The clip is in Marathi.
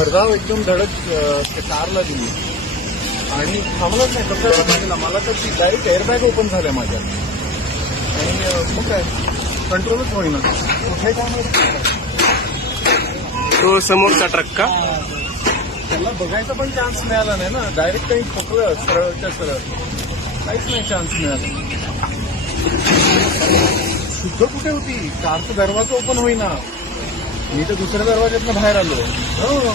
भरधाव एकदम धडक त्या कारला दिली आणि थांबलंच नाही. कसं मला तर ती डायरेक्ट एअरबॅग ओपन झाल्या माझ्या आणि मग काय कंट्रोलच होईना. कुठे काय तो समोरचा ट्रक का? त्याला बघायचा पण चान्स मिळाला नाही ना. डायरेक्ट काही ठोकलं सरळच्या सरळ. काहीच नाही चान्स मिळाला. शुद्ध कुठे होती? कारचा दरवाजा ओपन होईना. मी तर दुसऱ्या दरवाज्यातनं बाहेर आलो. हो